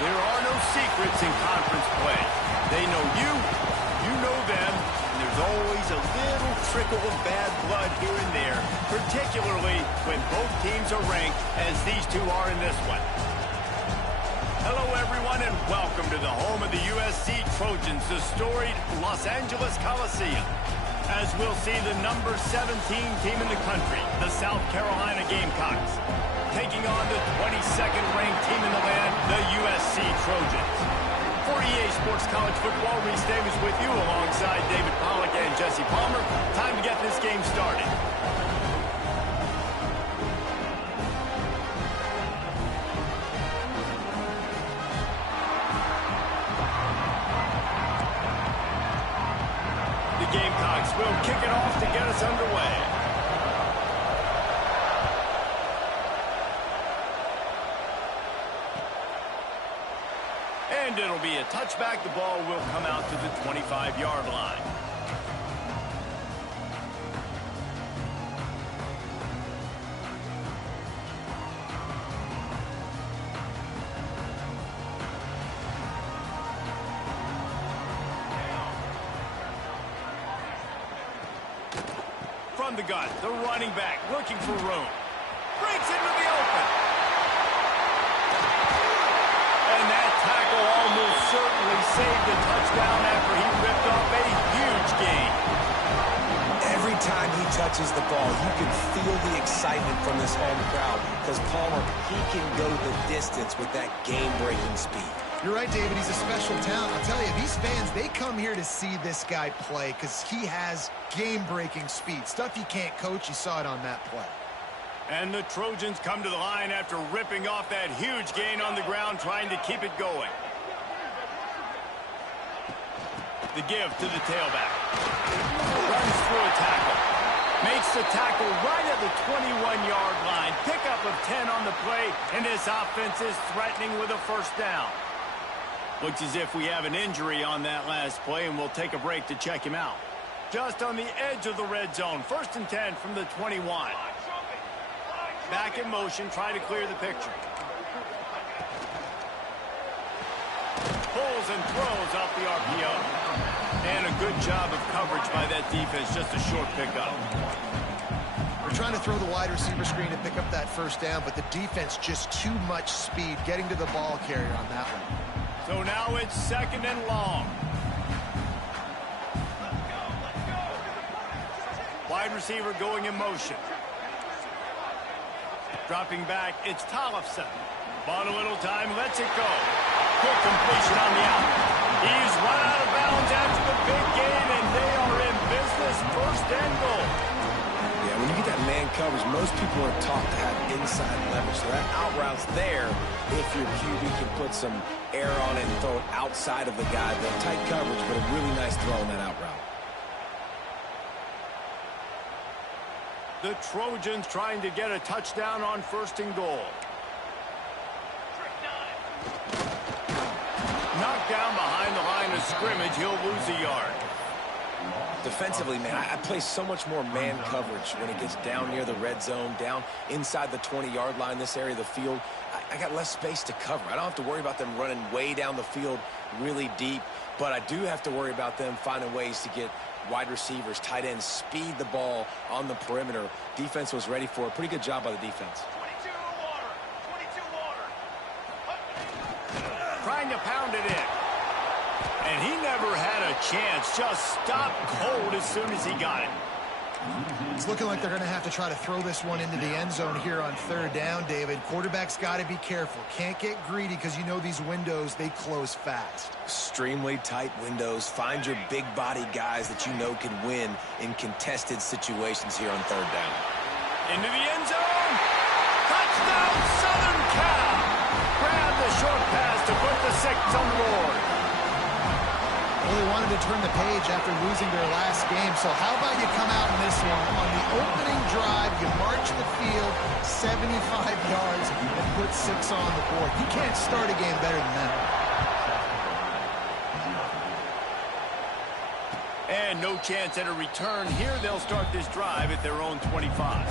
There are no secrets in conference play. They know you, you know them, and there's always a little trickle of bad blood here and there, particularly when both teams are ranked as these two are in this one. Hello, everyone, and welcome to the home of the USC Trojans, the storied Los Angeles Coliseum. As we'll see the number 17 team in the country, the South Carolina Gamecocks, taking on the 22nd ranked team in the land, the USC Trojans. For EA Sports College Football, Reese Davis with you alongside David Pollack and Jesse Palmer. Time to get this game started. will kick it off to get us underway. And it'll be a touchback. The ball will come out to the 25-yard line. From the gun, the running back looking for room. Breaks into the open. And that tackle almost certainly saved a touchdown after he ripped off a huge gain. Every time he touches the ball, you can feel the excitement from this home crowd because Palmer, he can go the distance with that game-breaking speed. You're right, David. He's a special talent. I'll tell you, these fans, they come here to see this guy play because he has game-breaking speed. Stuff you can't coach. You saw it on that play. And the Trojans come to the line after ripping off that huge gain on the ground, trying to keep it going. The give to the tailback. Runs through a tackle. Makes the tackle right at the 21-yard line. Pickup of 10 on the play, and this offense is threatening with a first down. Looks as if we have an injury on that last play, and we'll take a break to check him out. Just on the edge of the red zone. 1st and 10 from the 21. Back in motion, try to clear the picture. Pulls and throws off the RPO. And a good job of coverage by that defense, just a short pickup. We're trying to throw the wide receiver screen to pick up that first down, but the defense just too much speed getting to the ball carrier on that one. So now it's 2nd and long. Wide receiver going in motion. Dropping back, it's Tollefson. Bought a little time, lets it go. Good completion on the out. He's run out of bounds after the big game, and they are in business. 1st and goal. Yeah, when you get that man coverage, most people are taught to have inside leverage. So that out route's there if your QB can put some air on it and throw it outside of the guy. The tight coverage, but a really nice throw on that out route. The Trojans trying to get a touchdown on 1st and goal. Knocked down behind the line of scrimmage. He'll lose a yard. Defensively, man, I play so much more man coverage when it gets down near the red zone, down inside the 20-yard line, this area of the field. I got less space to cover. I don't have to worry about them running way down the field really deep, but I do have to worry about them finding ways to get wide receivers, tight ends, speed the ball on the perimeter. Defense was ready for it. Pretty good job by the defense. 22 trying to pound it in. And he never had a chance. Just stopped cold as soon as he got it. It's looking like they're going to have to try to throw this one into the end zone here on 3rd down, David. Quarterback's got to be careful. Can't get greedy because you know these windows, they close fast. Extremely tight windows. Find your big body guys that you know can win in contested situations here on 3rd down. Into the end zone. Touchdown, Southern Cal. Grab the short pass to put the 6 on the board. Well, they wanted to turn the page after losing their last game, so how about you come out in this one? On the opening drive, you march the field 75 yards and put 6 on the board. You can't start a game better than that. And no chance at a return here. They'll start this drive at their own 25.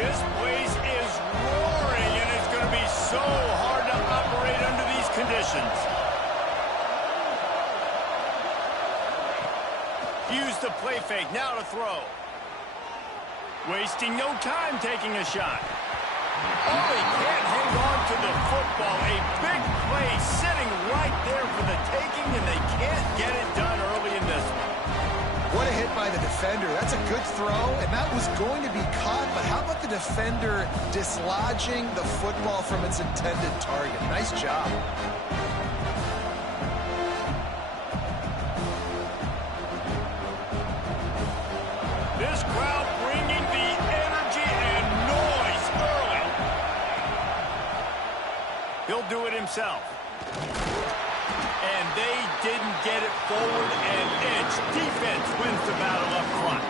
This place is roaring, and it's going to be so hard to operate under these conditions. Use the play fake, now to throw. Wasting no time taking a shot. Oh, he can't hang on to the football. A big play sitting right there for the taking, and they can't get it done early in this one. What a hit by the defender. That's a good throw, and that was going to be caught, but how about the defender dislodging the football from its intended target? Nice job. This crowd bringing the energy and noise early. He'll do it himself. And they didn't get it forward an inch. Defense wins the battle up front.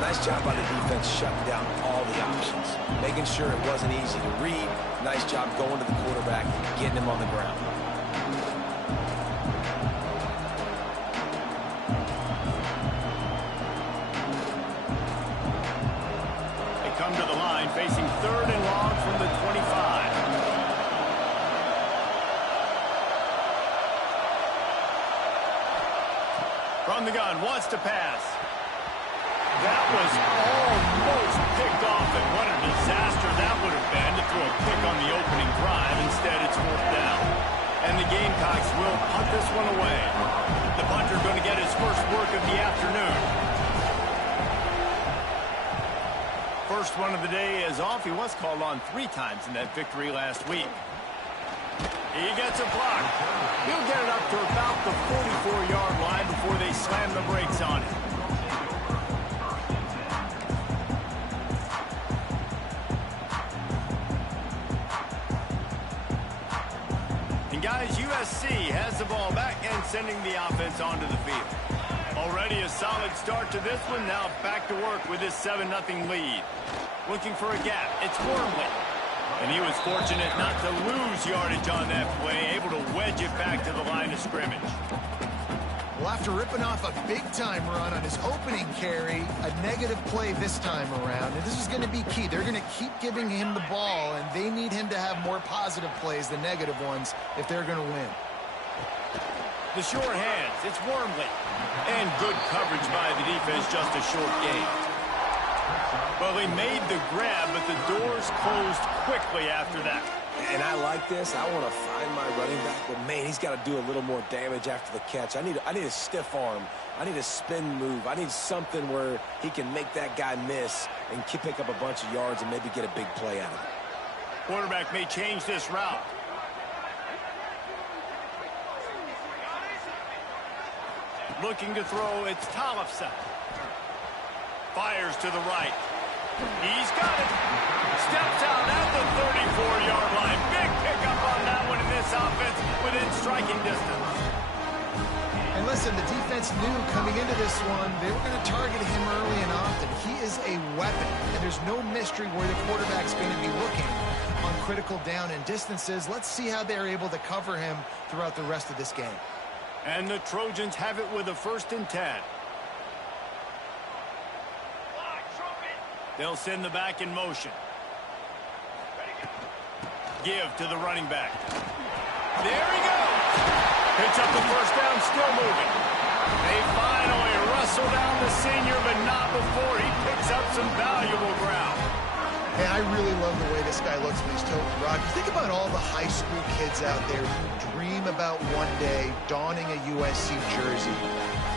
Nice job by the defense shutting down all the options, making sure it wasn't easy to read. Nice job going to the quarterback, getting him on the ground. They come to the line facing 3rd and long from the 25. From the gun, wants to pass. That was almost picked off, and what a disaster that would have been to throw a pick on the opening drive. Instead, it's 4th down. And the Gamecocks will punt this one away. The punter going to get his first work of the afternoon. First one of the day is off. He was called on 3 times in that victory last week. He gets a block. He'll get it up to about the 44-yard line before they slam the brakes on it. And guys, USC has the ball back and sending the offense onto the field. Already a solid start to this one. Now back to work with this 7-0 lead. Looking for a gap. It's Wormley. And he was fortunate not to lose yardage on that play, able to wedge it back to the line of scrimmage. Well, after ripping off a big-time run on his opening carry, a negative play this time around, and this is going to be key. They're going to keep giving him the ball, and they need him to have more positive plays than negative ones if they're going to win. The short hands, it's Wormley. And good coverage by the defense, just a short gain. Well, he made the grab, but the doors closed quickly after that. And I like this. I want to find my running back, but man, he's got to do a little more damage after the catch. I need a stiff arm. I need a spin move. I need something where he can make that guy miss and pick up a bunch of yards and maybe get a big play out of it. Quarterback may change this route. Looking to throw, it's Tollefson. Fires to the right. He's got it. Steps out at the 34-yard line. Big pickup on that one in this offense within striking distance. And listen, the defense knew coming into this one, they were going to target him early and often. He is a weapon, and there's no mystery where the quarterback's going to be looking on critical down and distances. Let's see how they're able to cover him throughout the rest of this game. And the Trojans have it with a 1st and 10. They'll send the back in motion. Give to the running back. There he goes. Picks up the 1st down, still moving. They finally wrestle down the senior, but not before he picks up some valuable ground. Hey, I really love the way this guy looks when he's toting the rock. You think about all the high school kids out there who dream about one day donning a USC jersey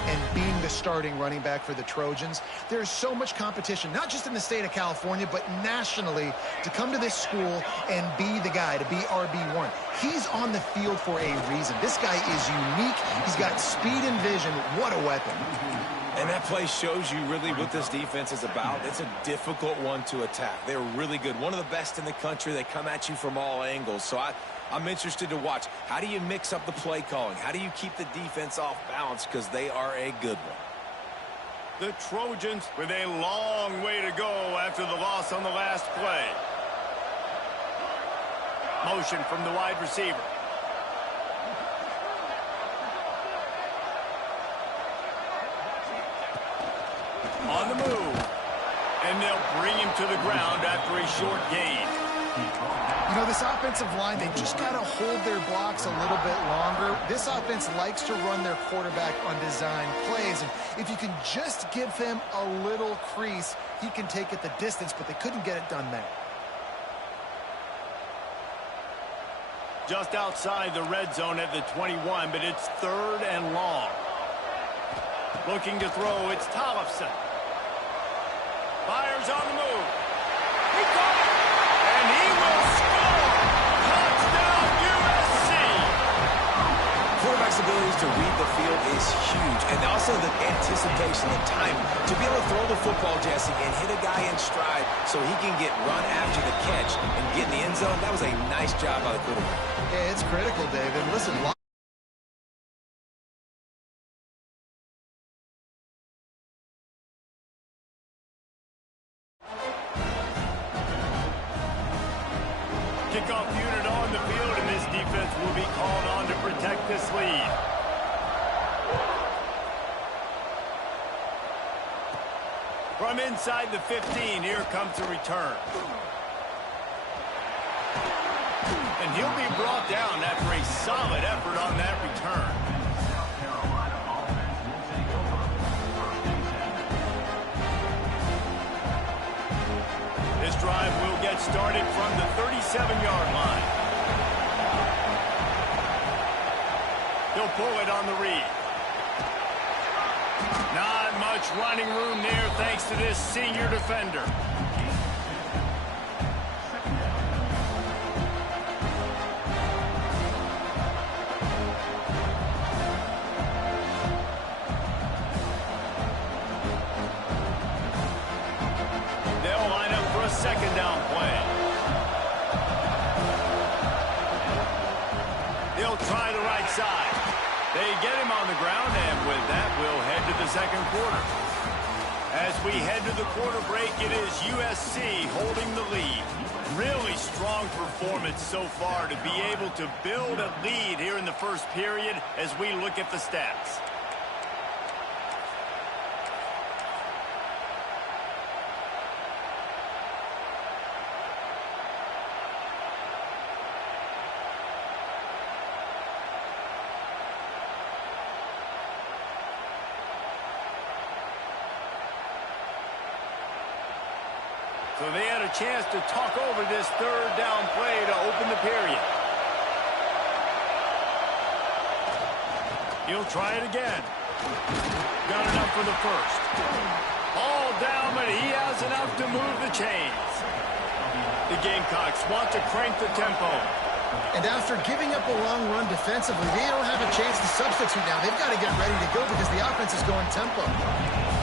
and being the starting running back for the Trojans. There's so much competition, not just in the state of California, but nationally, to come to this school and be the guy, to be RB1. He's on the field for a reason. This guy is unique. He's got speed and vision. What a weapon. And that play shows you really what this defense is about. It's a difficult one to attack. They're really good. One of the best in the country. They come at you from all angles. So I'm interested to watch. How do you mix up the play calling? How do you keep the defense off balance? Because they are a good one. The Trojans with a long way to go after the loss on the last play. Motion from the wide receiver. On the move. And they'll bring him to the ground after a short gain. You know, this offensive line, they just got to hold their blocks a little bit longer. This offense likes to run their quarterback on design plays. And if you can just give him a little crease, he can take it the distance, but they couldn't get it done there. Just outside the red zone at the 21, but it's 3rd and long. Looking to throw, it's Tollefson. Fires on the move. He caught it, and he will score. Touchdown, USC. Quarterback's abilities to read the field is huge, and also the anticipation and timing. To be able to throw the football, Jesse, and hit a guy in stride so he can get run after the catch and get in the end zone, that was a nice job by the quarterback. Yeah, it's critical, David. Listen, kickoff unit on the field, and this defense will be called on to protect this lead. From inside the 15, here comes the return. And he'll be brought down after a solid effort on that return. This drive will get started from the 37-yard line. He'll pull it on the read. Not much running room there thanks to this senior defender. They'll line up for a second down play. They'll try the right side. They get him on the ground, and with that, we'll head to the second quarter. As we head to the quarter break, it is USC holding the lead. Really strong performance so far to be able to build a lead here in the first period as we look at the stats. So they had a chance to talk over this third down play to open the period. He'll try it again. Got enough for the first. All down, but he has enough to move the chains. The Gamecocks want to crank the tempo. and after giving up a long run defensively, they don't have a chance to substitute now. They've got to get ready to go because the offense is going tempo.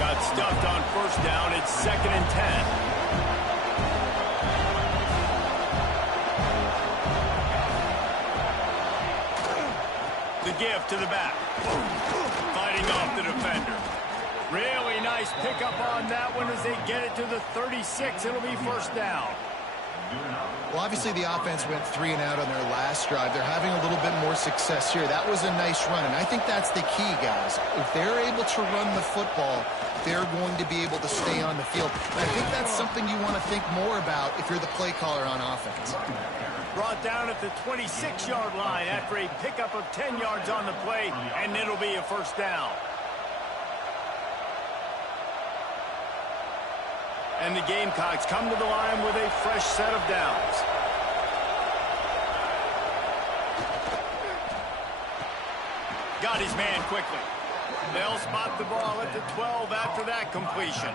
Got stuffed on first down. It's 2nd and 10. The give to the back. Fighting off the defender. Really nice pickup on that one as they get it to the 36. It'll be first down. Well, obviously the offense went 3 and out on their last drive. They're having a little bit more success here. That was a nice run, and I think that's the key, guys. If they're able to run the football, they're going to be able to stay on the field. And I think that's something you want to think more about if you're the play caller on offense. Brought down at the 26-yard line after a pickup of 10 yards on the play, and it'll be a first down. And the Gamecocks come to the line with a fresh set of downs. Got his man quickly. They'll spot the ball at the 12 after that completion.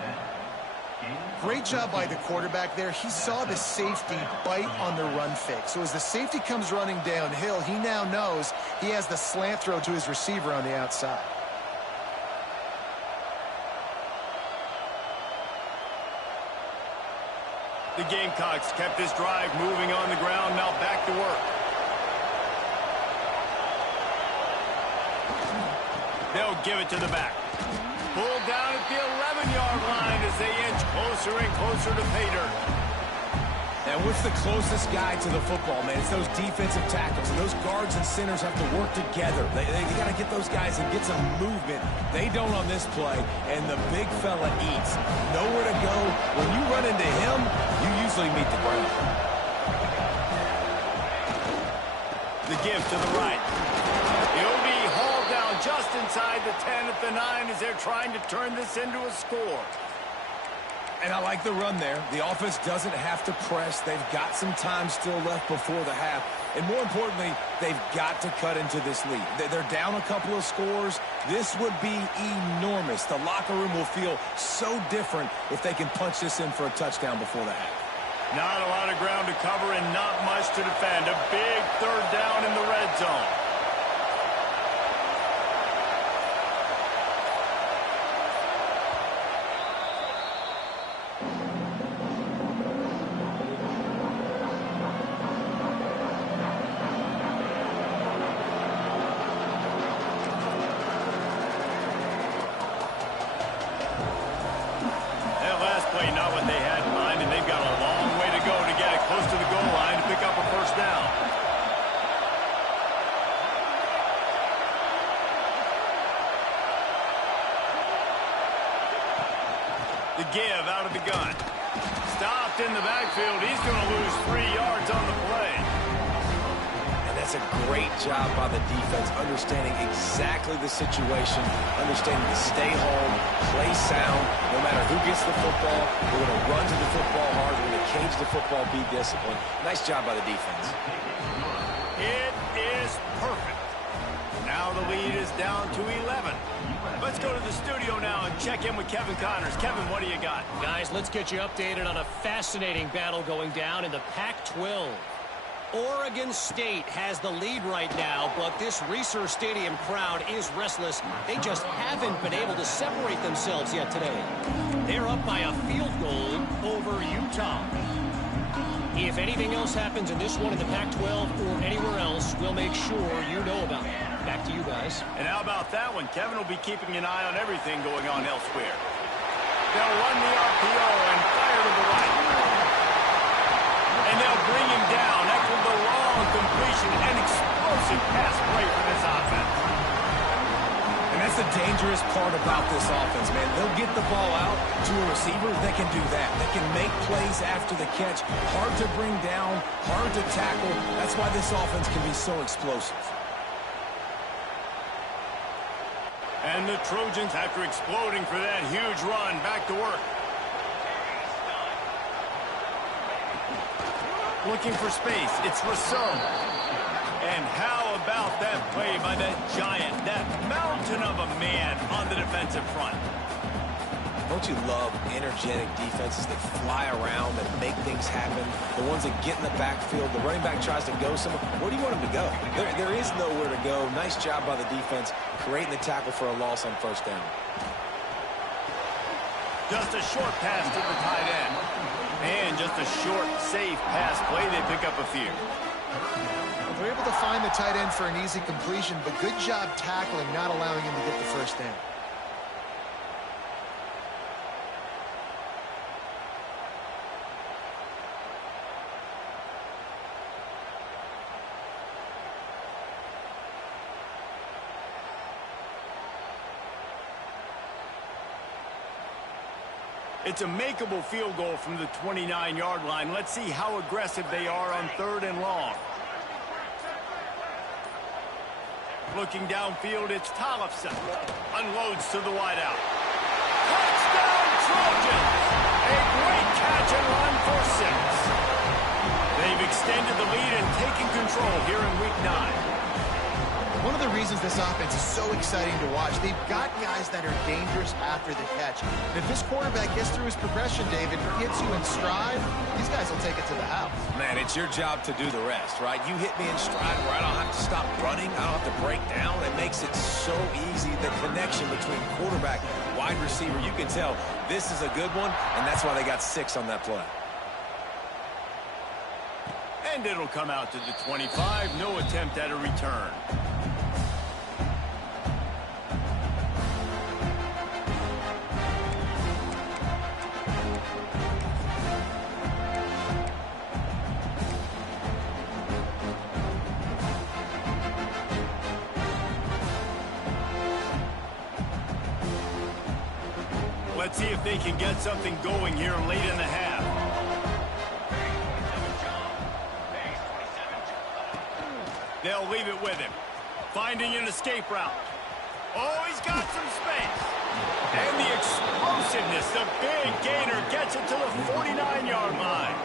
Great job by the quarterback there. He saw the safety bite on the run fake. So as the safety comes running downhill, he now knows he has the slant throw to his receiver on the outside. The Gamecocks kept this drive moving on the ground, now back to work. They'll give it to the back. Pulled down at the 11-yard line as they inch closer and closer to pay dirt. And what's the closest guy to the football, man? It's those defensive tackles. And those guards and centers have to work together. They got to get those guys and get some movement. They don't on this play, and the big fella eats. Nowhere to go. When you run into him, you usually meet the ground. The give to the right. He'll be hauled down just inside the 10 at the 9 as they're trying to turn this into a score. And I like the run there. The offense doesn't have to press. They've got some time still left before the half. And more importantly, they've got to cut into this lead. They're down a couple of scores. This would be enormous. The locker room will feel so different if they can punch this in for a touchdown before the half. Not a lot of ground to cover and not much to defend. A big third down in the red zone. Not what they had in mind, and they've got a long way to go to get it close to the goal line to pick up a first down. The give out of the gun. Stopped in the backfield. He's going to lose 3 yards on the play. That's a great job by the defense, understanding exactly the situation, understanding to stay home, play sound. No matter who gets the football, we're going to run to the football hard. We're going to cage the football, be disciplined. Nice job by the defense. It is perfect. Now the lead is down to 11. Let's go to the studio now and check in with Kevin Connors. Kevin, what do you got? Guys, let's get you updated on a fascinating battle going down in the Pac-12. Oregon State has the lead right now, but this Reser Stadium crowd is restless. They just haven't been able to separate themselves yet today. They're up by a field goal over Utah. If anything else happens in this one in the Pac-12 or anywhere else, we'll make sure you know about it. Back to you guys. And how about that one? Kevin will be keeping an eye on everything going on elsewhere. They'll run the RPO and fire to the right. And they'll bring him down. That was the long completion and explosive pass play for this offense. And that's the dangerous part about this offense, man. They'll get the ball out to a receiver. They can do that. They can make plays after the catch. Hard to bring down, hard to tackle. That's why this offense can be so explosive. And the Trojans, after exploding for that huge run, back to work. Looking for space. It's Rousseau. And how about that play by that giant, that mountain of a man on the defensive front? Don't you love energetic defenses that fly around and make things happen? The ones that get in the backfield, the running back tries to go somewhere. Where do you want him to go? There is nowhere to go. Nice job by the defense, creating the tackle for a loss on first down. Just a short pass to the tight end. And just a short, safe pass play. They pick up a few. They're able to find the tight end for an easy completion, but good job tackling, not allowing him to get the first down. It's a makeable field goal from the 29-yard line. Let's see how aggressive they are on 3rd and long. Looking downfield, it's Tollefson. Unloads to the wideout. Touchdown, Trojans! A great catch and run for 6. They've extended the lead and taken control here in Week 9. One of the reasons this offense is so exciting to watch, they've got guys that are dangerous after the catch. And if this quarterback gets through his progression, David, gets you in stride, these guys will take it to the house. Man, it's your job to do the rest, right? You hit me in stride where I don't have to stop running. I don't have to break down. It makes it so easy. The connection between quarterback, wide receiver, you can tell this is a good one, and that's why they got 6 on that play. And it'll come out to the 25. No attempt at a return. Let's see if they can get something going here late in the half. They'll leave it with him. Finding an escape route. Oh, he's got some space. And the explosiveness, the big gainer gets it to the 49-yard line.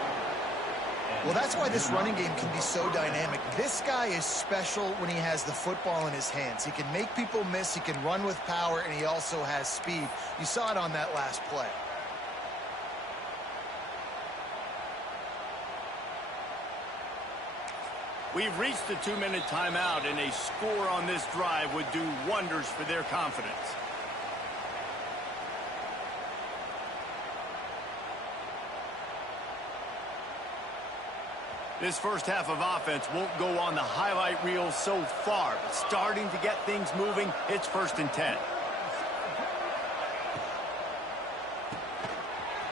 Well, that's why this running game can be so dynamic. This guy is special when he has the football in his hands. He can make people miss, he can run with power, and he also has speed. You saw it on that last play. We've reached the 2-minute timeout, and a score on this drive would do wonders for their confidence. This first half of offense won't go on the highlight reel so far, but starting to get things moving, it's 1st and 10.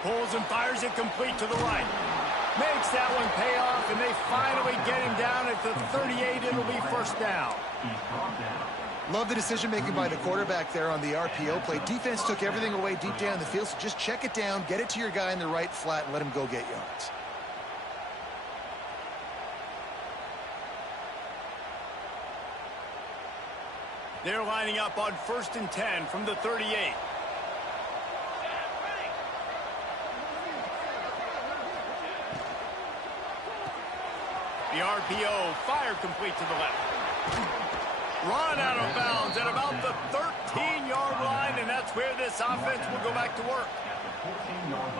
Pulls and fires it complete to the right. Makes that one pay off, and they finally get him down at the 38. It'll be 1st down. Love the decision-making by the quarterback there on the RPO play. Defense took everything away deep down the field, so just check it down, get it to your guy in the right flat, and let him go get yards. They're lining up on 1st and 10 from the 38. The RPO fired complete to the left. Run out of bounds at about the 13-yard line, and that's where this offense will go back to work.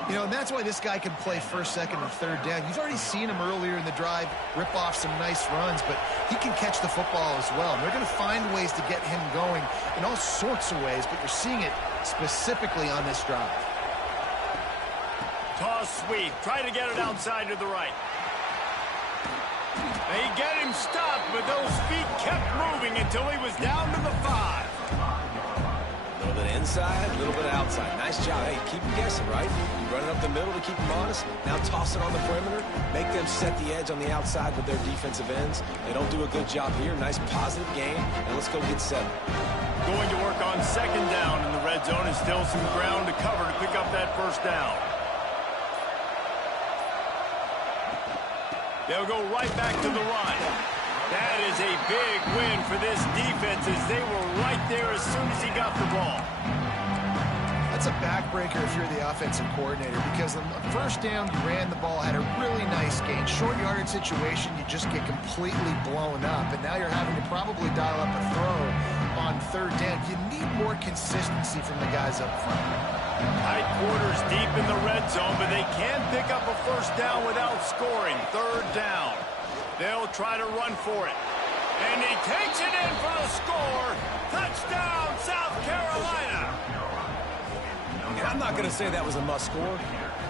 You know, and that's why this guy can play 1st, 2nd, and 3rd down. You've already seen him earlier in the drive rip off some nice runs, but he can catch the football as well. And they're going to find ways to get him going in all sorts of ways, but you're seeing it specifically on this drive. Toss sweep. Try to get it outside to the right. They get him stopped, but those feet kept moving until he was down to the 5. A little bit inside, a little bit outside. Nice job. Hey, keep them guessing, right? You run it up the middle to keep them honest. Now toss it on the perimeter. Make them set the edge on the outside with their defensive ends. They don't do a good job here. Nice positive game. And let's go get 7. Going to work on 2nd down in the red zone, and still some ground to cover to pick up that 1st down. They'll go right back to the run. That is a big win for this defense, as they were right there as soon as he got the ball. That's a backbreaker if you're the offensive coordinator, because on the 1st down, you ran the ball, had a really nice gain. Short yardage situation, you just get completely blown up, and now you're having to probably dial up a throw on 3rd down. You need more consistency from the guys up front. Tight quarters deep in the red zone, but they can pick up a 1st down without scoring. 3rd down. They'll try to run for it. And he takes it in for the score. Touchdown, South Carolina. And I'm not going to say that was a must score,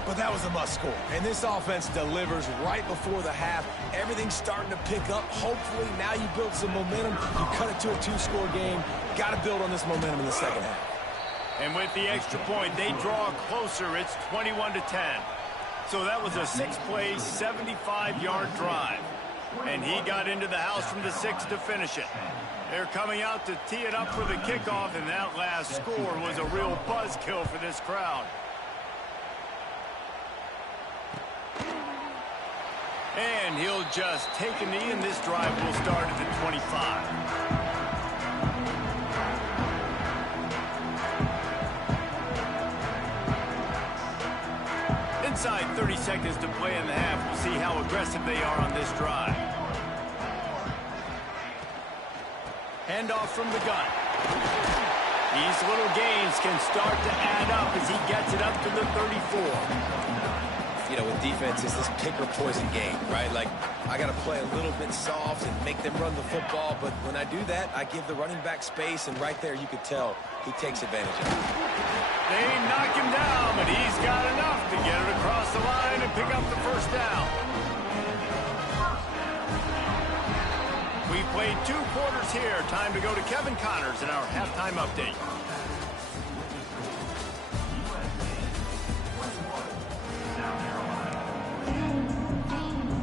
but that was a must score. And this offense delivers right before the half. Everything's starting to pick up. Hopefully now you build some momentum. You cut it to a 2-score game. Got to build on this momentum in the 2nd half. And with the extra point, they draw closer. It's 21-10. So that was a 6-play, 75-yard drive. And he got into the house from the 6 to finish it. They're coming out to tee it up for the kickoff, and that last score was a real buzzkill for this crowd. And he'll just take a knee, and this drive will start at the 25. Inside 30 seconds to play in the half. We'll see how aggressive they are on this drive. Handoff from the gun. These little gains can start to add up as he gets it up to the 34. You know, with defense, it's this pick or poison game, right? Like, I got to play a little bit soft and make them run the football, but when I do that, I give the running back space, and right there you could tell he takes advantage of it. They knock him down, but he's got enough to get it across the line and pick up the 1st down. We played 2 quarters here. Time to go to Kevin Connors in our halftime update.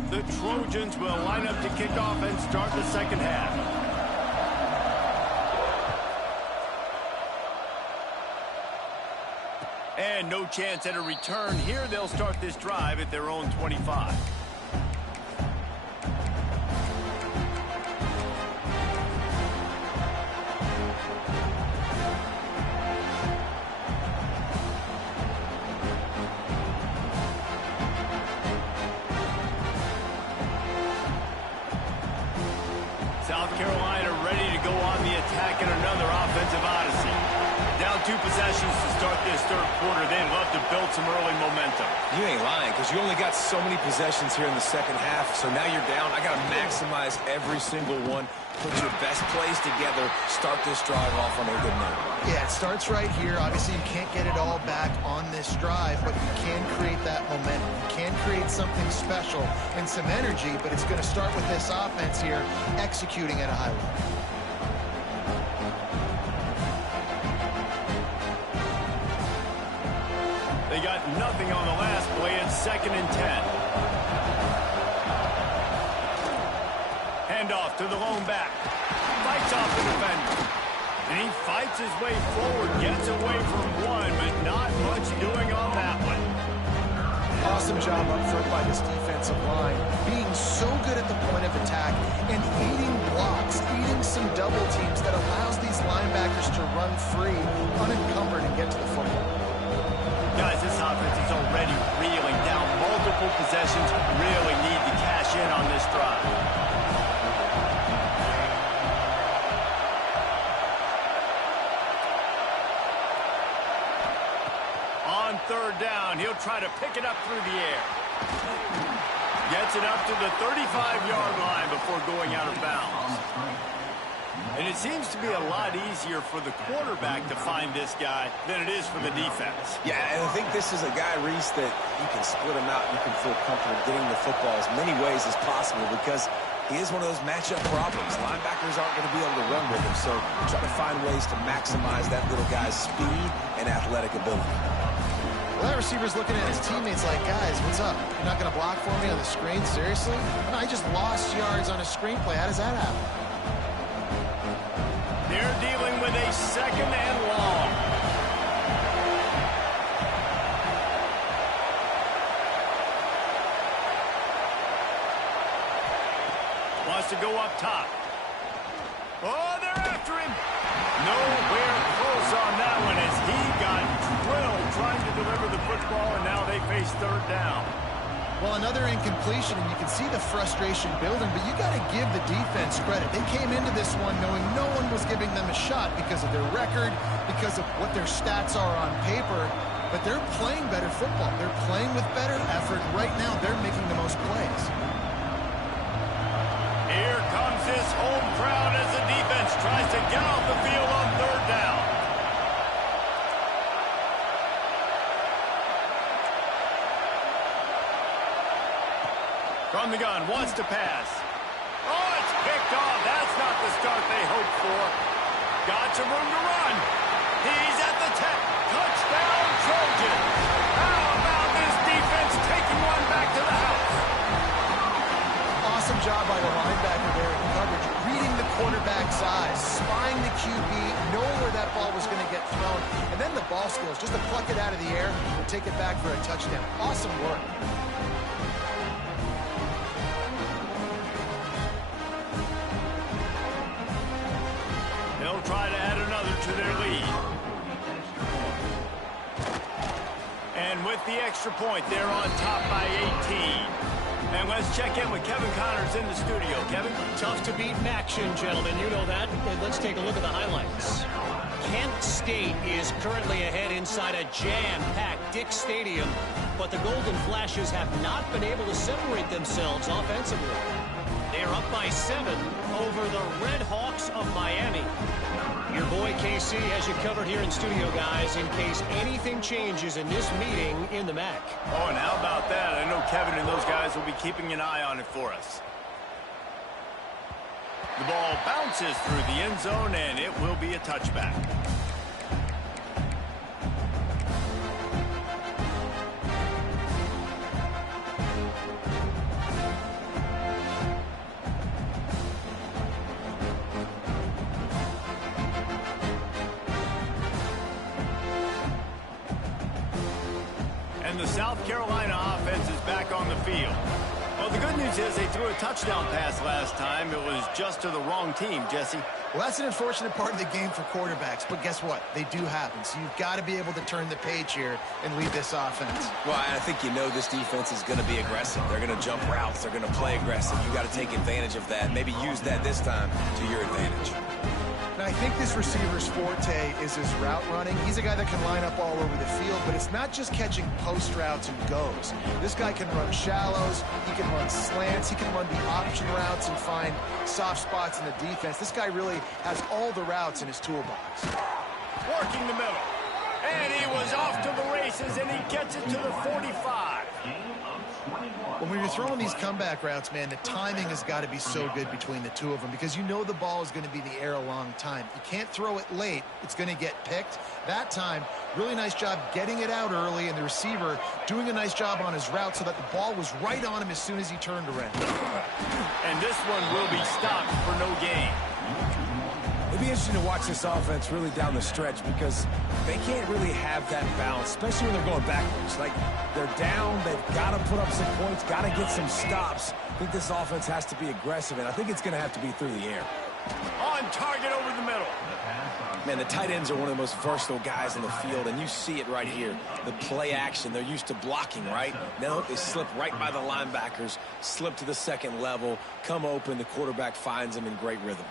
The Trojans will line up to kick off and start the 2nd half. And no chance at a return here. They'll start this drive at their own 25. 2 possessions to start this third quarter. They'd love to build some early momentum. You ain't lying, because you only got so many possessions here in the second half, so now you're down. I got to maximize every single one. Put your best plays together. Start this drive off on a good note. Yeah, it starts right here. Obviously, you can't get it all back on this drive, but you can create that momentum. You can create something special and some energy, but it's going to start with this offense here executing at a high level. They got nothing on the last play. It's 2nd and 10. Handoff to the lone back. Fights off the defender. And he fights his way forward, gets away from one, but not much doing on that one. Awesome job up front by this defensive line, being so good at the point of attack and eating blocks, eating some double teams that allows these linebackers to run free, unencumbered, and get to the football. Guys, this offense is already reeling down multiple possessions. Really need to cash in on this drive. On 3rd down, he'll try to pick it up through the air. Gets it up to the 35-yard line before going out of bounds. And it seems to be a lot easier for the quarterback to find this guy than it is for the defense. Yeah, and I think this is a guy, Reese, that you can split him out. You can feel comfortable getting the football as many ways as possible because he is one of those matchup problems. Linebackers aren't going to be able to run with him, so try to find ways to maximize that little guy's speed and athletic ability. Well, that receiver's looking at his teammates like, guys, what's up? You're not going to block for me on the screen? Seriously? No, I just lost yards on a screenplay. How does that happen? They're dealing with a 2nd and long. Wants to go up top. Oh, they're after him. Nowhere close on that one as he got drilled trying to deliver the football, and now they face 3rd down. Well, another incompletion, and you can see the frustration building, but you got to give the defense credit. They came into this one knowing no one was giving them a shot because of their record, because of what their stats are on paper, but they're playing better football. They're playing with better effort. Right now, they're making the most plays. Here comes this home crowd as the defense tries to get off the field on 3rd down. From the gun, wants to pass. Oh, it's picked off. That's not the start they hoped for. Got some room to run. He's at the 10. Touchdown, Trojans. How about this defense taking one back to the house? Awesome job by the linebacker there in coverage, reading the quarterback's eyes, spying the QB, knowing where that ball was going to get thrown, and then the ball skills, just to pluck it out of the air and take it back for a touchdown. Awesome work. They'll try to add another to their lead. And with the extra point, they're on top by 18. And let's check in with Kevin Connors in the studio. Kevin? Tough to beat in action, gentlemen. You know that. And let's take a look at the highlights. Kent State is currently ahead inside a jam-packed Dick Stadium, but the Golden Flashes have not been able to separate themselves offensively. They're up by 7 over the Red Hawks of Miami. Your boy KC has you covered here in studio, guys, in case anything changes in this meeting in the MAC. Oh, and how about that? I know Kevin and those guys will be keeping an eye on it for us. The ball bounces through the end zone, and it will be a touchback. And the South Carolina offense is back on the field. Well, the good news is they threw a touchdown pass last time. It was just to the wrong team, Jesse. Well, that's an unfortunate part of the game for quarterbacks, but guess what? They do happen, so you've got to be able to turn the page here and lead this offense. Well, I think you know this defense is going to be aggressive. They're going to jump routes. They're going to play aggressive. You got to take advantage of that. Maybe use that this time to your advantage. And I think this receiver's forte is his route running. He's a guy that can line up all over the field, but it's not just catching post routes and goes. This guy can run shallows, he can run slants, he can run the option routes and find soft spots in the defense. This guy really has all the routes in his toolbox. Working the middle. And he was off to the races, and he gets it to the 45. When you're throwing these comeback routes, man, the timing has got to be so good between the two of them because you know the ball is going to be in the air a long time. You can't throw it late. It's going to get picked. That time, really nice job getting it out early, and the receiver doing a nice job on his route so that the ball was right on him as soon as he turned around. And this one will be stopped for no gain. It'll be interesting to watch this offense really down the stretch because they can't really have that balance, especially when they're going backwards. Like, they're down, they've got to put up some points, got to get some stops. I think this offense has to be aggressive, and I think it's going to have to be through the air. On target over the middle. Man, the tight ends are one of the most versatile guys in the field, and you see it right here. The play action, they're used to blocking, right? Now they slip right by the linebackers, slip to the second level, come open, the quarterback finds them in great rhythm.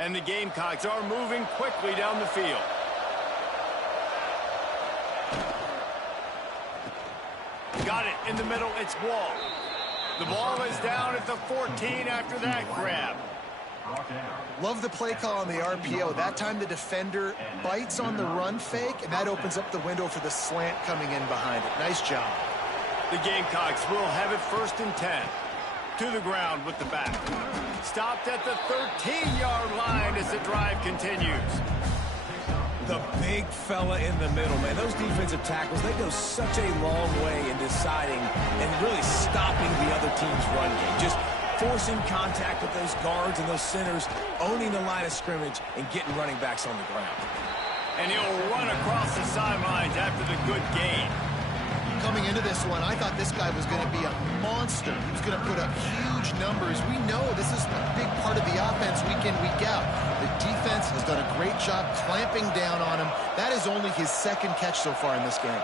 And the Gamecocks are moving quickly down the field. Got it in the middle. It's Wall. The ball is down at the 14 after that grab. Love the play call on the RPO. That time the defender bites on the run fake, and that opens up the window for the slant coming in behind it. Nice job. The Gamecocks will have it 1st and 10. To the ground with the back. Stopped at the 13-yard line as the drive continues. The big fella in the middle, man. Those defensive tackles, they go such a long way in deciding and really stopping the other team's run game. Just forcing contact with those guards and those centers, owning the line of scrimmage, and getting running backs on the ground. And he'll run across the sidelines after the good gain. Coming into this one, I thought this guy was going to be a monster. He was going to put up huge numbers. We know this is a big part of the offense week in, week out. The defense has done a great job clamping down on him. That is only his 2nd catch so far in this game.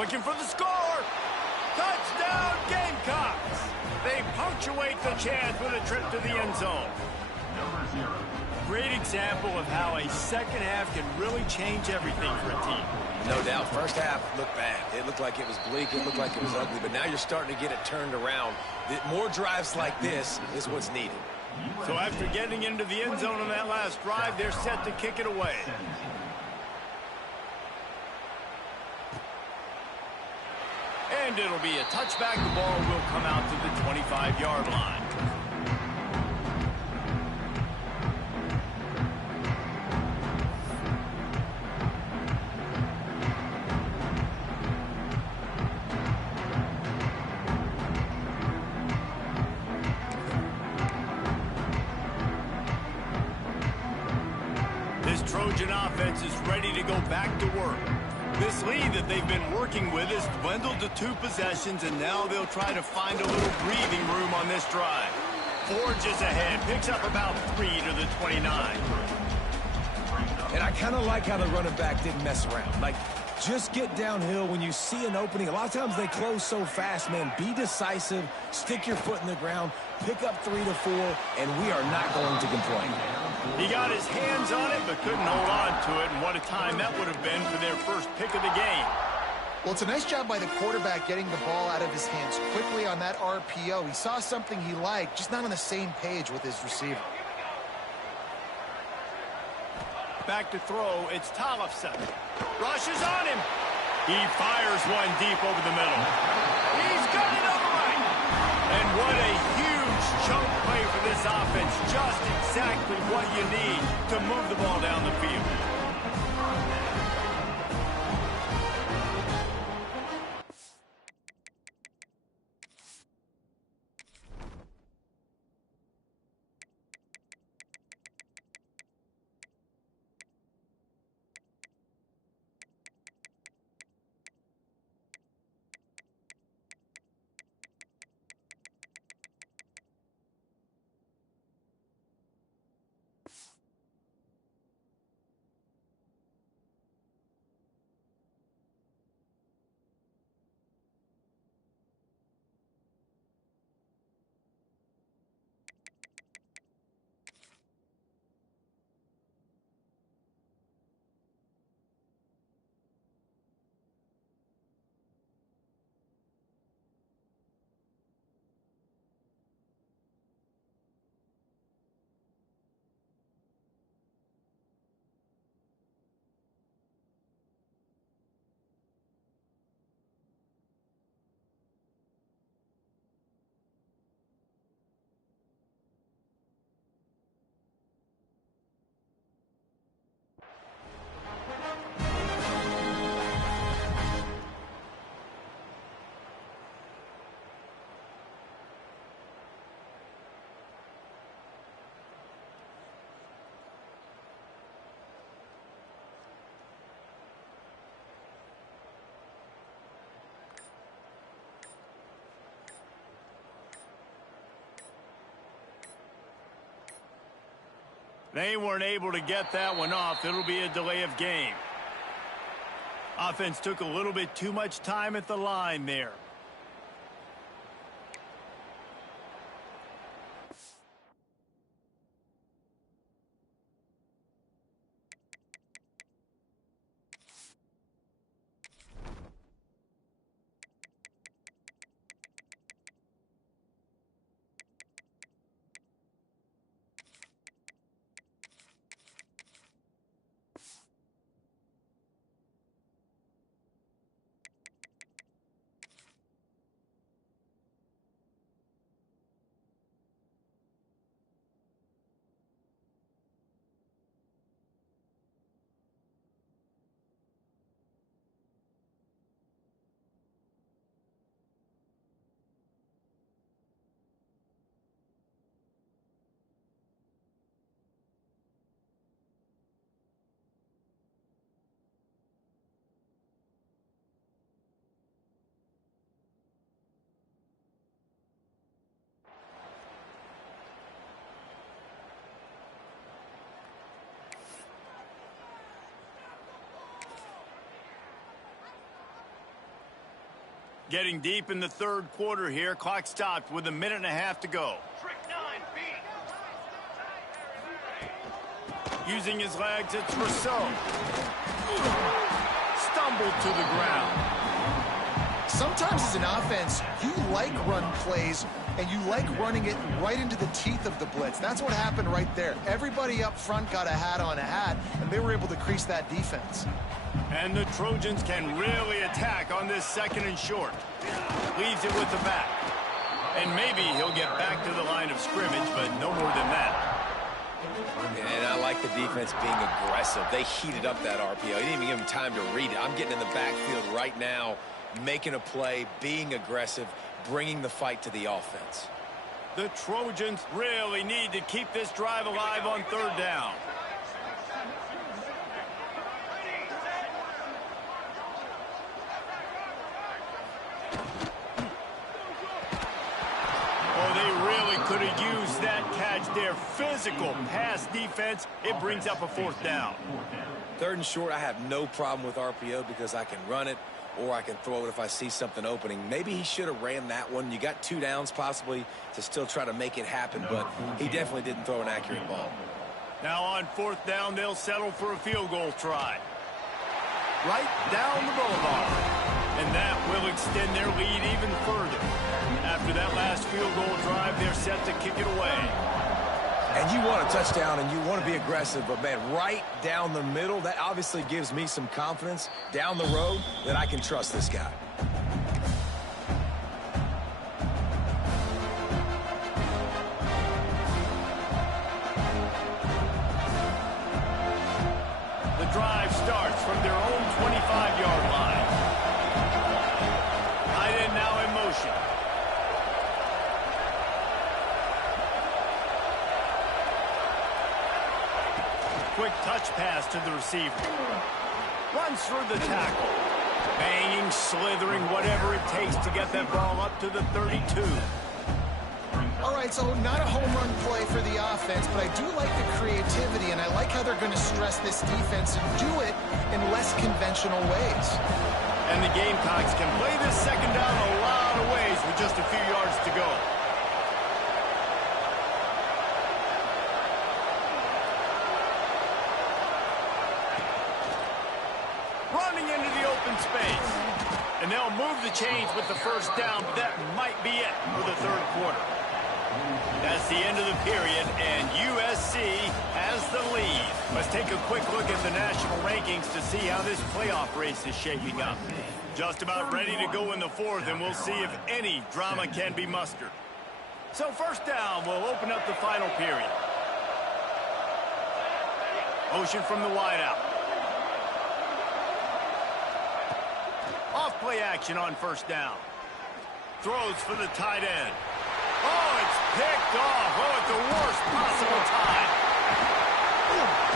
Looking for the score. Touchdown, Gamecocks. They punctuate the chance with a trip to the end zone. Great example of how a second half can really change everything for a team. No doubt. First half looked bad. It looked like it was bleak. It looked like it was ugly. But now you're starting to get it turned around. More drives like this is what's needed. So after getting into the end zone on that last drive, they're set to kick it away. And it'll be a touchback. The ball will come out to the 25-yard line. Trojan offense is ready to go back to work. This lead that they've been working with has dwindled to 2 possessions, and now they'll try to find a little breathing room on this drive. Forges ahead, picks up about 3 to the 29. And I kind of like how the running back didn't mess around. Like, just get downhill when you see an opening. A lot of times they close so fast, man. Be decisive, stick your foot in the ground, pick up 3 to 4, and we are not going to complain. He got his hands on it, but couldn't hold on to it, and what a time that would have been for their first pick of the game. Well, it's a nice job by the quarterback getting the ball out of his hands quickly on that RPO. He saw something he liked, just not on the same page with his receiver. Back to throw, it's Tollefson. Rushes on him. He fires one deep over the middle. He's got it up right. And what a huge chunk play for this offense. Just exactly what you need to move the ball down the field. They weren't able to get that one off. It'll be a delay of game. Offense took a little bit too much time at the line there. Getting deep in the third quarter here. Clock stopped with 1.5 minutes to go. Using his legs, it's Rousseau. Stumbled to the ground. Sometimes as an offense, you like run plays, and you like running it right into the teeth of the blitz. That's what happened right there. Everybody up front got a hat on a hat, and they were able to crease that defense. And the Trojans can really attack on this 2nd and short. Leaves it with the back. And maybe he'll get back to the line of scrimmage, but no more than that. And I like the defense being aggressive. They heated up that RPO. You didn't even give them time to read it. I'm getting in the backfield right now, making a play, being aggressive, bringing the fight to the offense. The Trojans really need to keep this drive alive on 3rd down. Oh, they really could have used that catch there. Physical pass defense. It brings up a 4th down. 3rd and short, I have no problem with RPO because I can run it or I can throw it if I see something opening. Maybe he should have ran that one. You got 2 downs possibly to still try to make it happen, but he definitely didn't throw an accurate ball. Now on 4th down, they'll settle for a field goal try. Right down the boulevard. And that will extend their lead even further. After that last field goal drive, they're set to kick it away. And you want a touchdown and you want to be aggressive, but man, right down the middle, that obviously gives me some confidence down the road that I can trust this guy. The drive starts from their own 25-yard line. Tight end now in motion. Quick touch pass to the receiver. Runs through the tackle. Banging, slithering, whatever it takes to get that ball up to the 32. All right, so not a home run play for the offense, but I do like the creativity, and I like how they're going to stress this defense and do it in less conventional ways. And the Gamecocks can play this 2nd down a lot of ways with just a few yards to go. Running into the open space. And they'll move the chains with the 1st down, but that might be it for the 3rd quarter. That's the end of the period, and USC has the lead. Let's take a quick look at the national rankings to see how this playoff race is shaping up. Just about ready to go in the 4th, and we'll see if any drama can be mustered. So 1st down will open up the final period. Motion from the wideout. Off play action on 1st down. Throws for the tight end. Oh, it's picked off. Oh, at the worst possible time.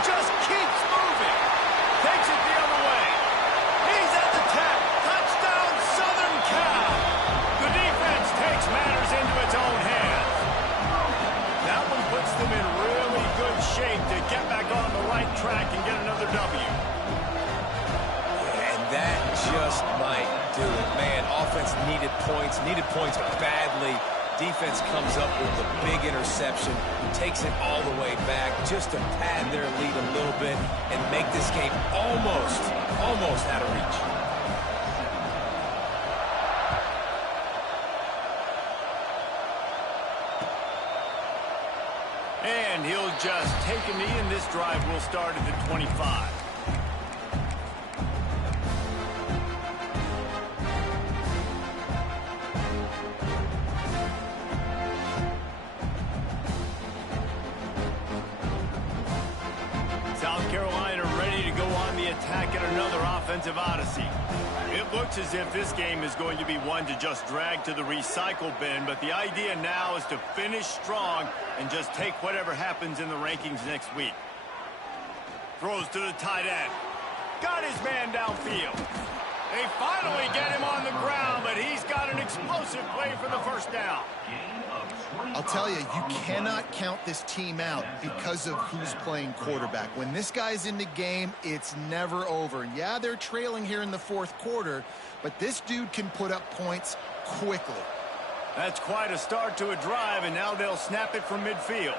Just keeps moving. Takes it the other way. He's at the 10. Touchdown, Southern Cal. The defense takes matters into its own hands. That one puts them in really good shape to points badly. Defense comes up with the big interception, takes it all the way back just to pad their lead a little bit and make this game almost out of reach. And he'll just take a knee, and this drive will start at the 25. South Carolina ready to go on the attack in another offensive odyssey. It looks as if this game is going to be one to just drag to the recycle bin, but the idea now is to finish strong and just take whatever happens in the rankings next week. Throws to the tight end. Got his man downfield. They finally get him on the ground, but he's got an explosive play for the first down. I'll tell you, you cannot count this team out because of who's playing quarterback. When this guy's in the game, it's never over. Yeah, they're trailing here in the fourth quarter, but this dude can put up points quickly. That's quite a start to a drive, and now they'll snap it from midfield.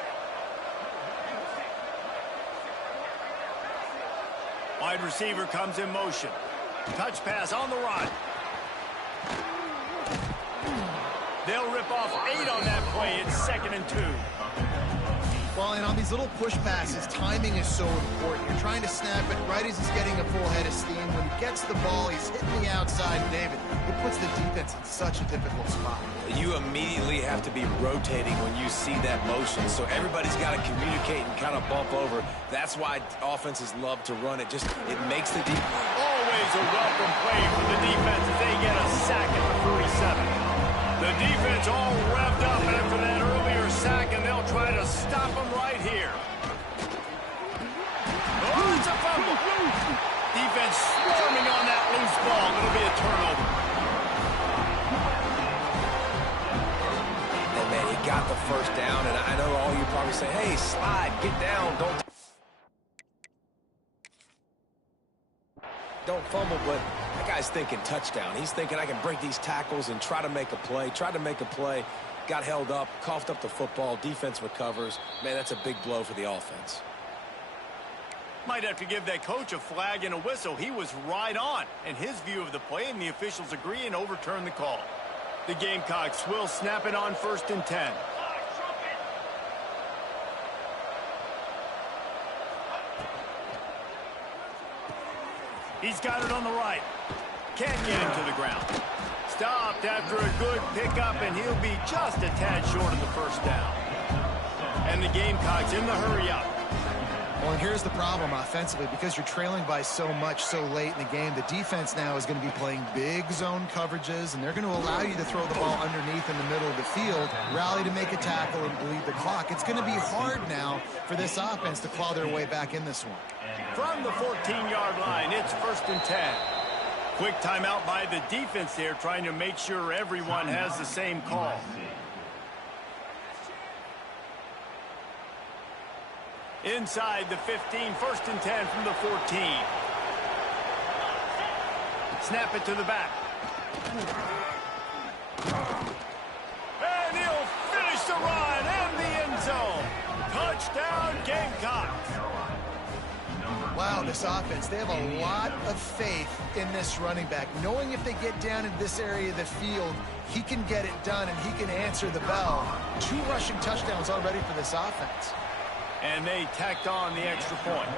Wide receiver comes in motion. Touch pass on the run. They'll rip off 8 on that play. It's 2nd and 2. Well, and on these little push passes, timing is so important. You're trying to snap it right as he's getting a full head of steam. When he gets the ball, he's hitting the outside. David, it puts the defense in such a difficult spot. You immediately have to be rotating when you see that motion, so everybody's got to communicate and kind of bump over. That's why offenses love to run it. It makes the defense. Always a welcome play for the defense as they get a sack at the 47. The defense all revved up after that earlier sack, and they'll try to stop him right here. Oh, it's a fumble. Defense swarming on that loose ball. It'll be a turnover. And man, he got the first down, and I know all you probably say, hey, slide, get down, don't fumble, but that guy's thinking touchdown. He's thinking I can break these tackles and try to make a play. Got held up, coughed up the football, defense recovers. Man, that's a big blow for the offense. Might have to give that coach a flag and a whistle. He was right on in his view of the play, and the officials agree and overturn the call. The Gamecocks will snap it on 1st and 10. He's got it on the right. Can't get him to the ground. Stopped after a good pickup, and he'll be just a tad short of the first down. And the Gamecocks in the hurry-up. Well, and here's the problem offensively. Because you're trailing by so much so late in the game, the defense now is going to be playing big zone coverages, and they're going to allow you to throw the ball underneath in the middle of the field, rally to make a tackle, and bleed the clock. It's going to be hard now for this offense to claw their way back in this one. From the 14-yard line, it's 1st and 10. Quick timeout by the defense there, trying to make sure everyone has the same call. Inside the 15, 1st and 10 from the 14. Snap it to the back. And he'll finish the run and the end zone. Touchdown, Gamecocks. Wow, this offense, they have a lot of faith in this running back. Knowing if they get down in this area of the field, he can get it done and he can answer the bell. 2 rushing touchdowns already for this offense. And they tacked on the extra point.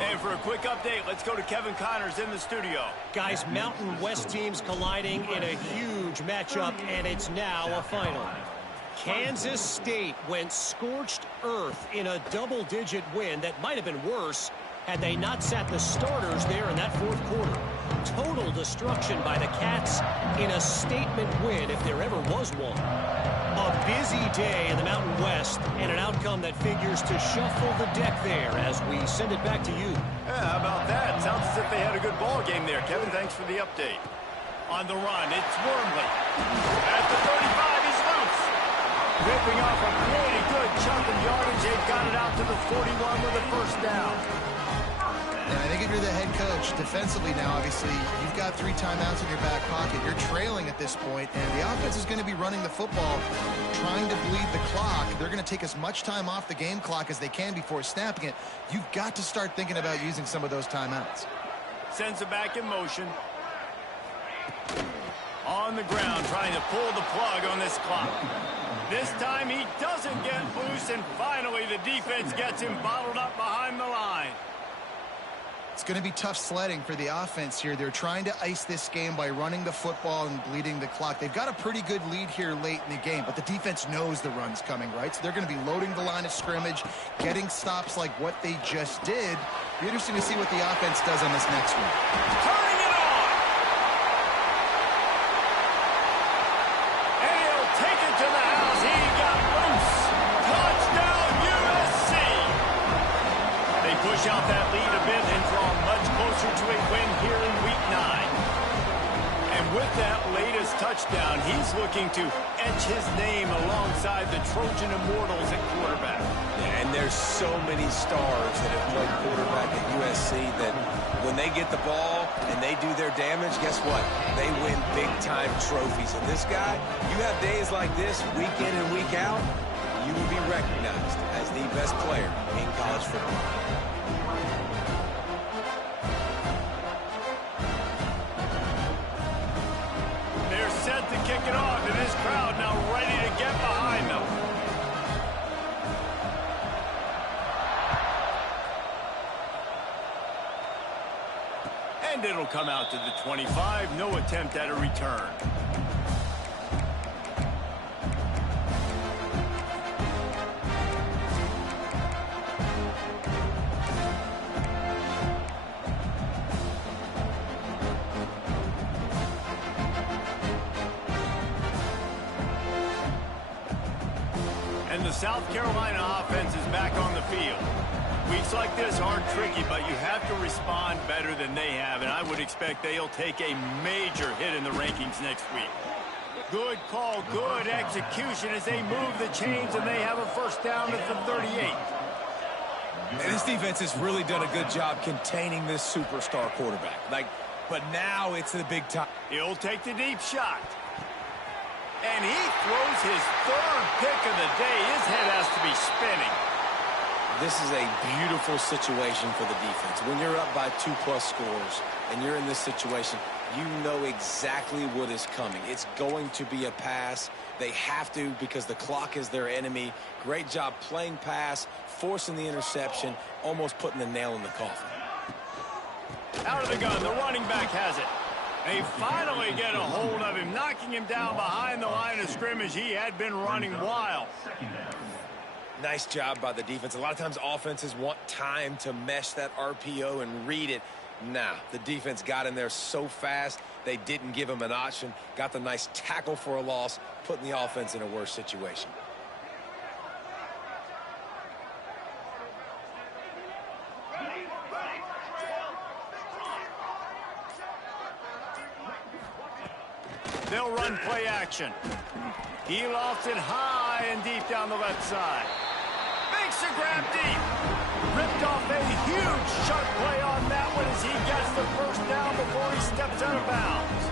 And for a quick update, let's go to Kevin Connors in the studio. Guys, Mountain West teams colliding in a huge matchup, and it's now a final. Kansas State went scorched earth in a double-digit win that might have been worse had they not sat the starters there in that fourth quarter. Total destruction by the Cats in a statement win if there ever was one. A busy day in the Mountain West and an outcome that figures to shuffle the deck there as we send it back to you. Yeah, how about that? Sounds as if they had a good ball game there. Kevin, thanks for the update. On the run, it's Wormley. At the 35, he's loose. Ripping off a pretty good chunk of yardage. They've got it out to the 41 with a first down. And I think if you're the head coach, defensively now, obviously, you've got 3 timeouts in your back pocket. You're trailing at this point, and the offense is going to be running the football, trying to bleed the clock. They're going to take as much time off the game clock as they can before snapping it. You've got to start thinking about using some of those timeouts. Sends it back in motion. On the ground, trying to pull the plug on this clock. This time he doesn't get loose, and finally the defense gets him bottled up behind the line. It's going to be tough sledding for the offense here. They're trying to ice this game by running the football and bleeding the clock. They've got a pretty good lead here late in the game, but the defense knows the run's coming, right? So they're going to be loading the line of scrimmage, getting stops like what they just did. Be interesting to see what the offense does on this next one. Turning it on! And he'll take it to the house. He got loose. Touchdown, USC! They push out that lead a bit and draw much closer to a win here in Week 9. And with that latest touchdown, he's looking to etch his name alongside the Trojan Immortals at quarterback. Yeah, and there's so many stars that have played quarterback at USC that when they get the ball and they do their damage, guess what? They win big-time trophies. And this guy, you have days like this, week in and week out, you will be recognized as the best player in college football. They're set to kick it off, and this crowd now ready to get behind them. And it'll come out to the 25. No attempt at a return. And the South Carolina offense is back on the field. Weeks like this aren't tricky, but you have to respond better than they have, and I would expect they'll take a major hit in the rankings next week. Good call, good execution as they move the chains, and they have a first down at the 38. And this defense has really done a good job containing this superstar quarterback. But now it's the big time. He'll take the deep shot. And he throws his 3rd pick of the day. His head has to be spinning. This is a beautiful situation for the defense. When you're up by 2+ scores and you're in this situation, you know exactly what is coming. It's going to be a pass. They have to because the clock is their enemy. Great job playing pass, forcing the interception, almost putting the nail in the coffin. Out of the gun, the running back has it. They finally get a hold of him, knocking him down behind the line of scrimmage. He had been running wild. Nice job by the defense. A lot of times offenses want time to mesh that RPO and read it. Nah, the defense got in there so fast, they didn't give him an option. Got the nice tackle for a loss, putting the offense in a worse situation. They'll run play action. He lofts it high and deep down the left side. Makes a grab deep. Ripped off a huge sharp play on that one as he gets the first down before he steps out of bounds.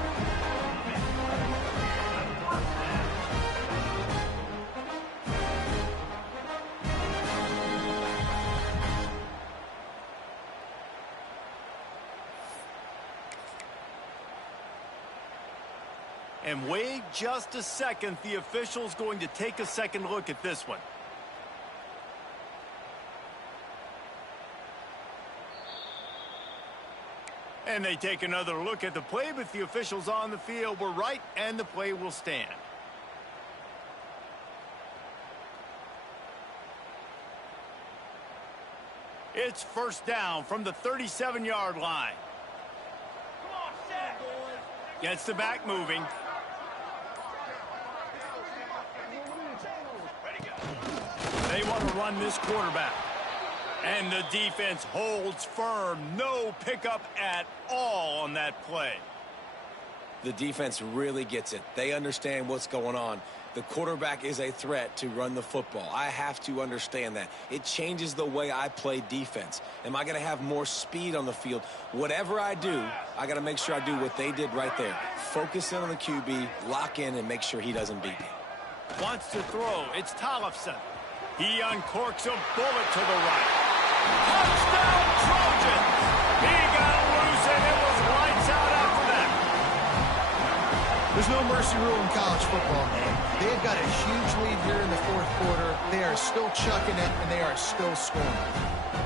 And wait just a second. The official's going to take a second look at this one. And they take another look at the play, but the officials on the field were right, and the play will stand. It's first down from the 37-yard line. Gets the back moving. They want to run this quarterback. And the defense holds firm. No pickup at all on that play. The defense really gets it. They understand what's going on. The quarterback is a threat to run the football. I have to understand that. It changes the way I play defense. Am I going to have more speed on the field? Whatever I do, I got to make sure I do what they did right there. Focus in on the QB, lock in, and make sure he doesn't beat me. Wants to throw. It's Tollefson. He uncorks a bullet to the right. Touchdown, Trojans! He got loose, and it was lights out after that. There's no mercy rule in college football, man. They have got a huge lead here in the fourth quarter. They are still chucking it, and they are still scoring.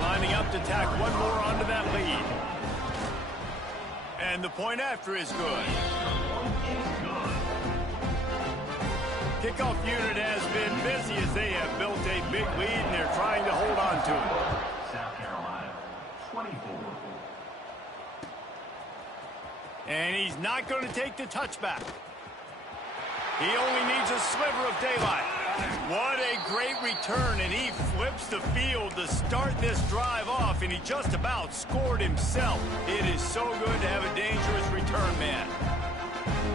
Lining up to tack one more onto that lead. And the point after is good. Kickoff unit has been busy as they have built a big lead, and they're trying to hold on to it. South Carolina, 24. And he's not going to take the touchback. He only needs a sliver of daylight. What a great return, and he flips the field to start this drive off, and he just about scored himself. It is so good to have a dangerous return man.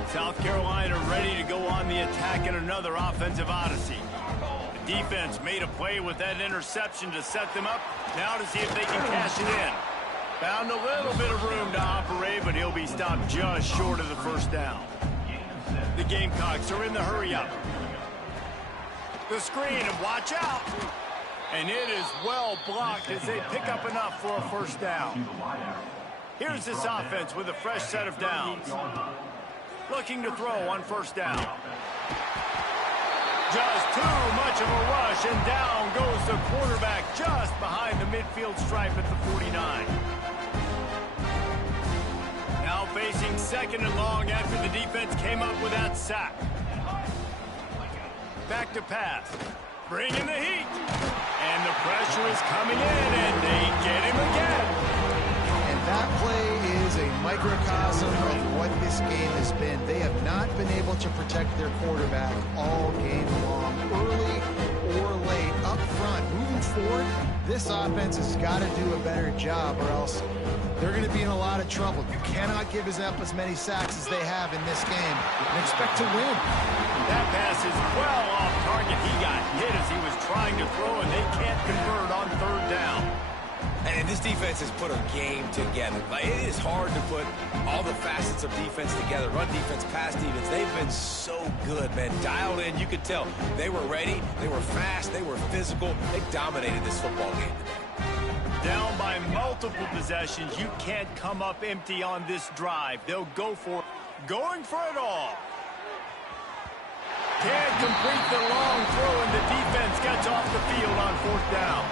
South Carolina ready to go on the attack in another offensive odyssey. The defense made a play with that interception to set them up. Now to see if they can cash it in. Found a little bit of room to operate, but he'll be stopped just short of the first down. The Gamecocks are in the hurry-up. The screen, and watch out. And it is well blocked as they pick up enough for a first down. Here's this offense with a fresh set of downs. Looking to throw on first down. Just too much of a rush, and down goes the quarterback just behind the midfield stripe at the 49. Now facing second and long after the defense came up with that sack. Back to pass. Bringing the heat. And the pressure is coming in, and they get him again. And that play is a microcosm of what this game has been. They have not been able to protect their quarterback all game long, early or late, up front. Moving forward, this offense has got to do a better job, or else they're going to be in a lot of trouble. You cannot give up as many sacks as they have in this game and expect to win. That pass is well off target. He got hit as he was trying to throw, and they can't convert on third down. And this defense has put a game together. Like, it is hard to put all the facets of defense together. Run defense, pass defense. They've been so good, man. Dialed in. You could tell they were ready. They were fast. They were physical. They dominated this football game today. Down by multiple possessions. You can't come up empty on this drive. They'll go for it. Going for it all. Can't complete the long throw, and the defense gets off the field on fourth down.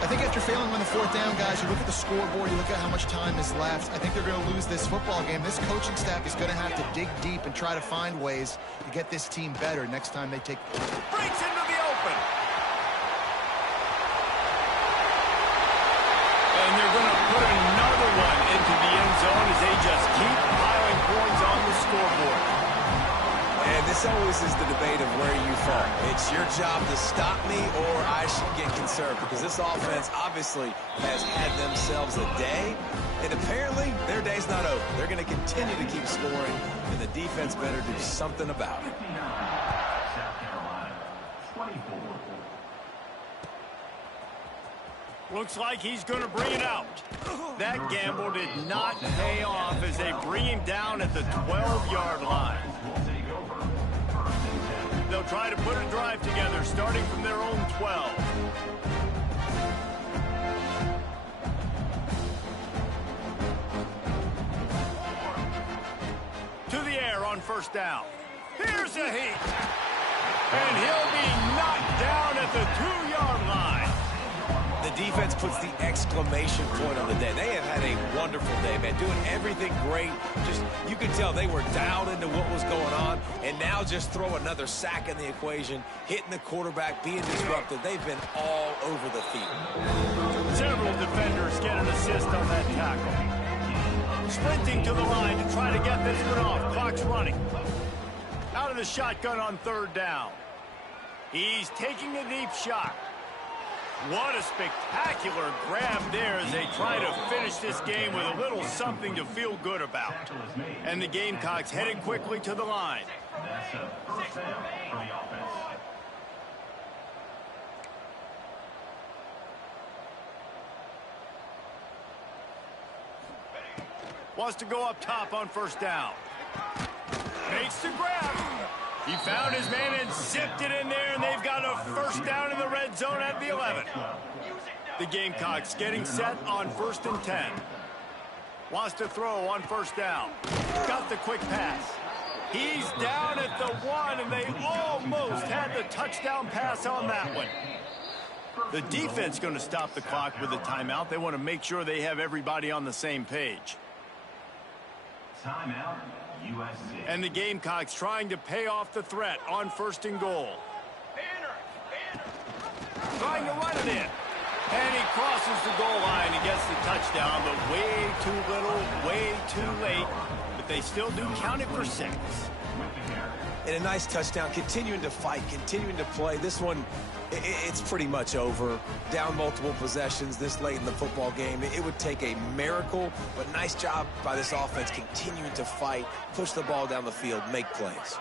I think after failing on the fourth down, guys, you look at the scoreboard, you look at how much time is left. I think they're going to lose this football game. This coaching staff is going to have to dig deep and try to find ways to get this team better next time they take... Breaks into the open. And they're going to put another one into the end zone as they just keep piling points on the scoreboard. And this always is the debate of where you fall. It's your job to stop me, or I should get conserved, because this offense obviously has had themselves a day, and apparently their day's not over. They're going to continue to keep scoring, and the defense better do something about it. South Carolina, 24. Looks like he's going to bring it out. That gamble did not pay off as they bring him down at the 12-yard line. They'll try to put a drive together, starting from their own 12. To the air on first down. Here's a heat. And he'll be knocked down at the 2-yard line. The defense puts the exclamation point on the day. They have had a wonderful day, man, doing everything great. Just, you could tell they were dialed into what was going on, and now just throw another sack in the equation, hitting the quarterback, being disruptive. They've been all over the field. Several defenders get an assist on that tackle. Sprinting to the line to try to get this one off. Clock's running. Out of the shotgun on third down. He's taking a deep shot. What a spectacular grab there as they try to finish this game with a little something to feel good about. And the Gamecocks headed quickly to the line. That's a first down for the offense. Wants to go up top on first down. Makes the grab. He found his man and zipped it in there, and they've got a first down in the red zone at the 11. The Gamecocks getting set on 1st and 10. Wants to throw on first down. Got the quick pass. He's down at the 1, and they almost had the touchdown pass on that one. The defense going to stop the clock with a timeout. They want to make sure they have everybody on the same page. Timeout, USC. And the Gamecocks trying to pay off the threat on 1st and goal. Trying to run it in. And he crosses the goal line and gets the touchdown, but way too little, way too late. But they still do count it for 6. And a nice touchdown, continuing to fight, continuing to play. This one, it's pretty much over. Down multiple possessions this late in the football game. It would take a miracle, but nice job by this offense continuing to fight, push the ball down the field, make plays.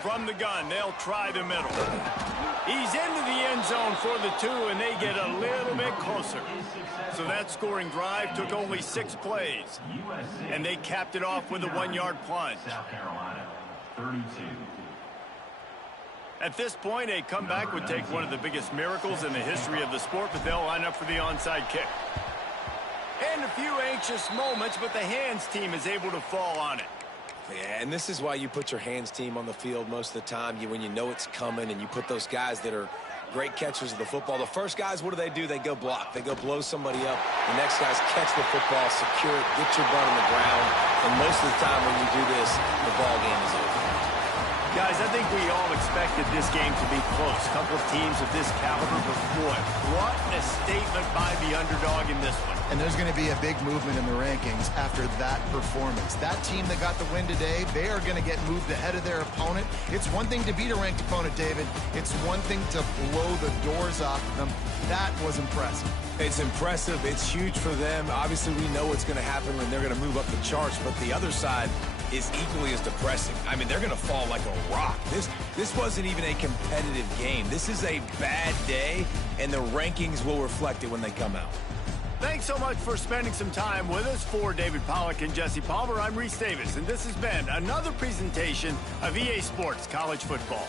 From the gun, they'll try the middle. He's into the end zone for the 2, and they get a little bit closer. So that scoring drive took only 6 plays. And they capped it off with a 1-yard plunge. South Carolina, 32. At this point, a comeback would take one of the biggest miracles in the history of the sport, but they'll line up for the onside kick. And a few anxious moments, but the hands team is able to fall on it. Yeah, and this is why you put your hands team on the field most of the time. When you know it's coming, and you put those guys that are great catchers of the football. The first guys, what do? They go block. They go blow somebody up. The next guys catch the football, secure it, get your butt on the ground. And most of the time when you do this, the ball game is over. Guys, I think we all expected this game to be close. A couple of teams of this caliber, but boy, what a statement by the underdog in this one. And there's going to be a big movement in the rankings after that performance. That team that got the win today, they are going to get moved ahead of their opponent. It's one thing to beat a ranked opponent, David. It's one thing to blow the doors off them. That was impressive. It's impressive. It's huge for them. Obviously, we know what's going to happen when they're going to move up the charts, but the other side is equally as depressing. I mean, they're going to fall like a rock. This wasn't even a competitive game. This is a bad day, and the rankings will reflect it when they come out. Thanks so much for spending some time with us. For David Pollack and Jesse Palmer, I'm Reese Davis, and this has been another presentation of EA Sports College Football.